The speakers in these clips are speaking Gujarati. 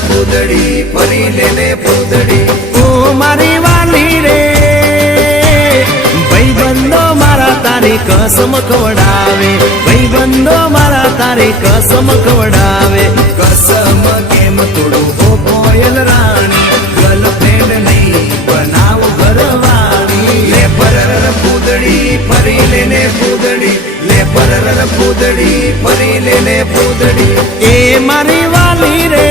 પૂદડી ફરી લેને પૂદડી ઓ મારી વાલી રે ભાઈબંધો મારા તારી કસમ ખવડાવે ભાઈબંધો મારા તારી કસમ ખવડાવે કસમ કેમ તોડું હો કોયલ રાણી ગર્લફ્રેન્ડ નહીં બનાવ ઘરવાળી લે પરર પૂદડી ફરી લેને પૂદડી લે પરર પૂદડી ફરી લેને પૂદડી એ મારી વાલી રે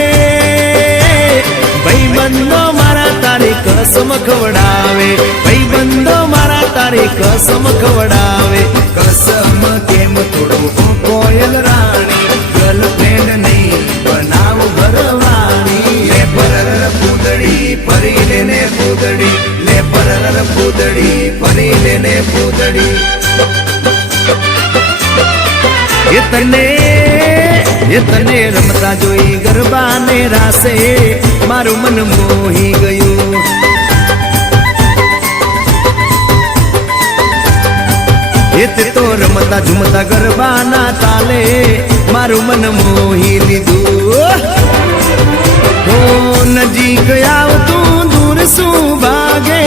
ભાઈબંધો મારા તારી કસમ ખવડાવે ભાઈબંધો મારા તારી કસમ ખવડાવે કસમ કેમ તોડું હો કોયલ રાણી ગર્લફ્રેન્ડ નહીં બનાવ ઘરવાળી લે પરર પૂદડી ફરી લેને પૂદડી લે પરર પૂદડી ફરી લેને પૂદડી એ તને રમતા જોઈ ગરબાને રાસે મારું મન મોહી ગયું એ તે તો રમતા ઝૂમતા ગરબાના તાલે મારું મન મોહી લીધું હો નજીક આવતું દૂર શું ભાગે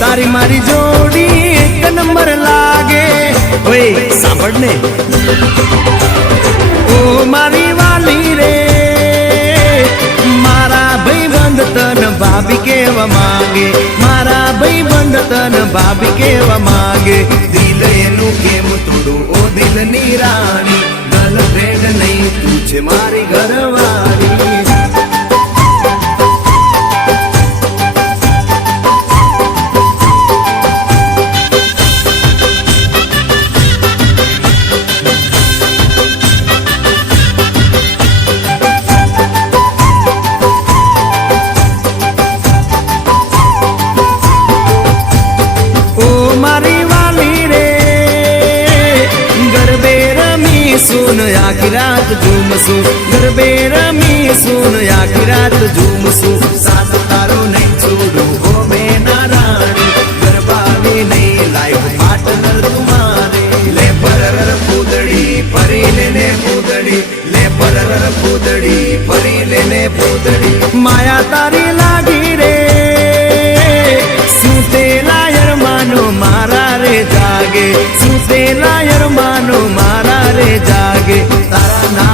તારી મારી જોડી એક નંબર લાગે ઓય સાંભળ ને ઓ મારી વાલી રે મારા ભાઈબંધ તન ભાભી કેવા માંગે મારા ભાઈબંધ તન ભાભી કેવા માંગે દિલ એનું કેમ તોડું ઓ દિલની રાણી ગર્લફ્રેન્ડ નહીં તું છે મારી ઘરવાળી सुन आखी रात झूमसू गरबे रमी सुन आखी रात झूमसू साथ तारो नहीं छोड़ू हो बेना रानी गरबा नहीं लाइफ पार्टनर तुम्हारे ले परर पूदड़ी फरी लेने पूदड़ी ले परर पूदड़ी फरी लेने पूदड़ी माया तारी लागी रे सूते लायर मानो मारा रे जागे सूते लायर मानो मारा रे जागे तारा